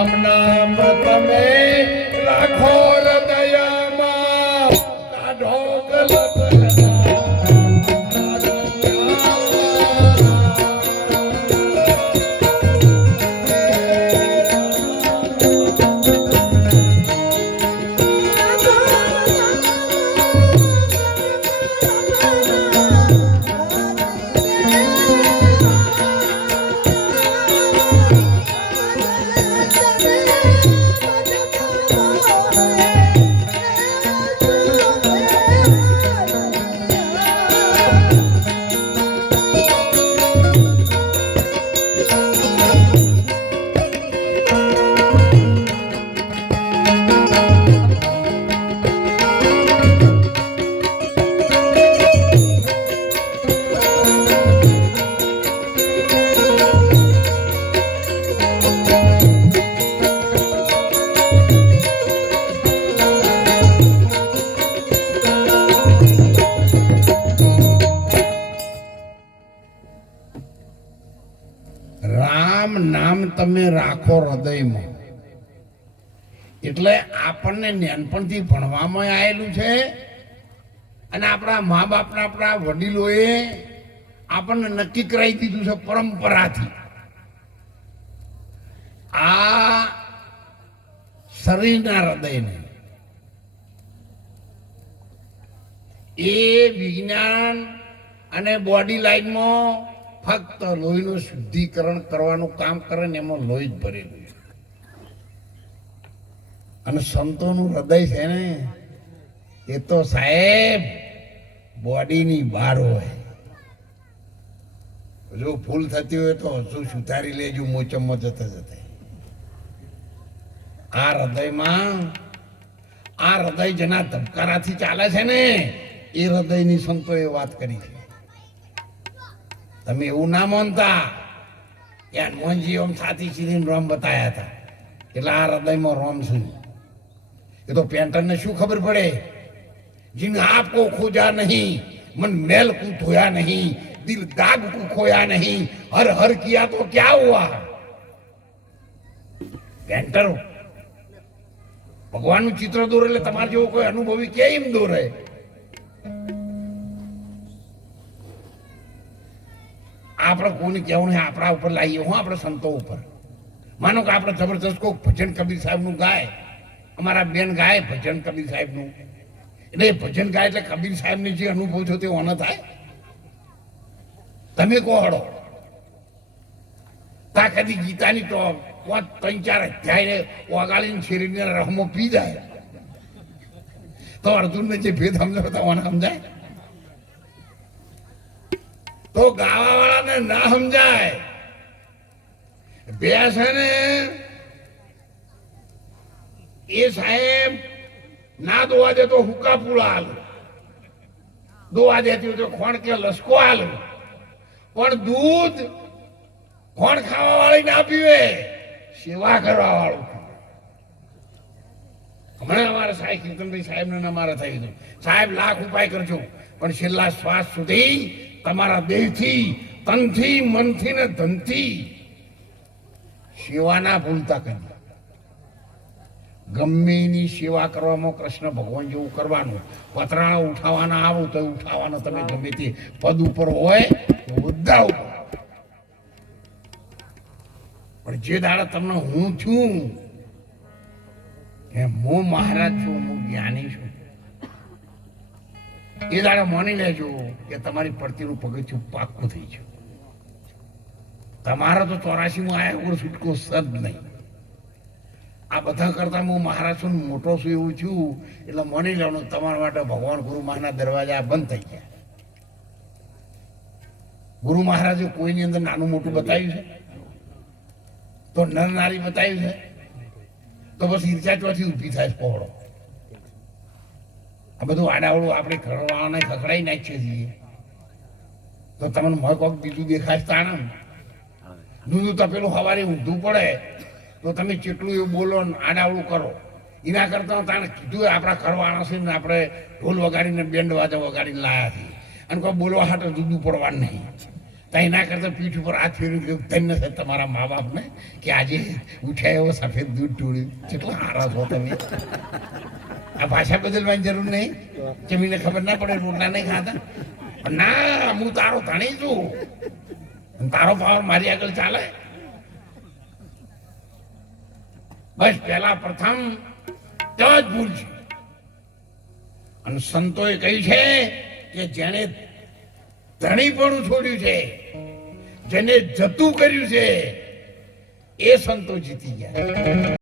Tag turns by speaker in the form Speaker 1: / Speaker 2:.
Speaker 1: રામ રામ નામ તમે રાખો હૃદયમાં. એટલે આપણને નાનપણથી ભણવામાં આવેલું છે. અને આપણા મા બાપના આપણા વડીલોએ આપણને નક્કી કરાવી દીધું છે પરંપરાથી. આ શરીરના હૃદયને. એ વિજ્ઞાન અને બોડી લાઈનમાં ફક્ત લોહીનું શુદ્ધિકરણ કરવાનું કામ કરે ને એમાં લોહી જ ભરેલું અને સંતોનું હૃદય છે ને, એ તો સાહેબ બોડીની બહાર હોય. જો ભૂલ થતી હોય તો હજુ સુધારી લેજો મોચમો જતા જતા. આ હૃદયમાં, આ હૃદય જેના ધબકારાથી ચાલે છે ને, એ હૃદયની સંતોએ વાત કરી છે. તમે એવું ના માનતા. એ હનુમાનજી ઓમ છાતી ચીરીને રોમ બતાવ્યા હતા. એટલે આ હૃદયમાં રોમ છું. એ તો પેન્ટરને શું ખબર પડે? જીન આપકો ખોજા નહીં, મન મેલ કુ ધોયા નહીં, દિલ દાગ કુ ખોયા નહીં, હર હર કિયા તો ક્યા હુઆ? પેન્ટર, ભગવાનનું ચિત્ર દોરે એટલે તમારે જેવો કોઈ અનુભવી કેમ દોરે? આપણે કોઈને કહેવું નહીં, આપણા ઉપર લાવીએ હું આપણે સંતો ઉપર. માનો કે આપણે જબરદસ્ત કોઈક ભજન કબીર સાહેબનું ગાય. અમારા બેન ગાય ભજન કબીર સાહેબનું. એટલે ભજન ગાય એટલે કબીર સાહેબની જે અનુભવ થયો તે ઓનો થાય? તમે કહો હડો તા કદી ગીતાની તો ત્રણ ચાર અધ્યાય ઓગાળીને શેરીને રહમો પી જાય. તો અર્જુનને જે ભેદ સમજાવતા ઓને સમજાય? તો ગાવા વાળાને ના સમજાય. બે ને, એ સાહેબ ના દોવા દે હુકા પૂળા હાલ દોવા દેતી તો ખોણ કે લસકો હાલ પણ દૂધ ખોણ ખાવા વાળી ના પીવે, સેવા કરવા વાળું હમણાં અમારા સાહેબ સાહેબ ને અમારે થઈ ગયું સાહેબ, લાખ ઉપાય કરજો. પણ છેલ્લા શ્વાસ સુધી તમારા દેહથી તનથી મનથી ને ધનથી સેવા ના ભૂલતા કરી ગમે એની સેવા કરવામાં કૃષ્ણ ભગવાન જેવું કરવાનું પતરાણા ઉઠાવવાના આવો તો ઉઠાવવાના તમે ગમે તે પદ ઉપર હોય બધા ઉપર. પણ જે દાડા તમને હું છું એ હું મહારાજ છું, હું જ્ઞાની છું. એ દાડે માની લેજો કે તમારી પડતીનું પગથિયું પાક્કું થઈ ગયું. તમારા તો ચોરાસીમાં આયા વગર છૂટકો સદ નહીં. આ બધા કરતા હું મહારાજ મોટો છું એવું છું, એટલે માની લેવાનું તમારા માટે ભગવાન ગુરુ મહારાજ દરવાજા બંધ થઈ ગયા. ગુરુ મહારાજે કોઈની અંદર નાનું મોટું બતાવ્યું છે? તો નર નારી બતાવ્યું છે? તો બસ ઈર્ષા ચોથી ઊભી થાય પહોળો. આ બધું આડાવડું આપણે ખરવાને ખખડાઈ નાખીએ છીએ. તો તમને મગ કોક બીજું દેખાય તાણ દૂધ તપેલું સવારે ઊંધું પડે, તો તમે જેટલું એવું બોલો ને આડાવડું કરો. એના કરતાં તાણે કીધું આપણા ઘરવાળા છે ને આપણે ઢોલ વગાડીને બેન્ડ વાજા વગાડીને લાયા છીએ. અને કોઈ બોલવા હાટે જુદું પડવાનું નહીં. તો એના કરતા પીઠ ઉપર હાથ ફેરવી કે ધન્ય છે તમારા મા બાપને કે આજે ઉઠ્યા એવો સફેદ દૂધ ઢોળ્યું. કેટલા સારા છો તમે. આ ભાષા બદલવાની જરૂર નહીં. જમીને ખબર ના પડે રોટલા નહીં ખાતા. ના, હું તારો ધણી છું. તારો પાવર મારી આગળ ચાલે. બસ પેલા પ્રથમ તો જ ભૂલ છે. અને સંતોએ કહ્યું છે કે જેણે ધણીપણું છોડ્યું છે, જેને જતું કર્યું છે, એ સંતો જીતી ગયા.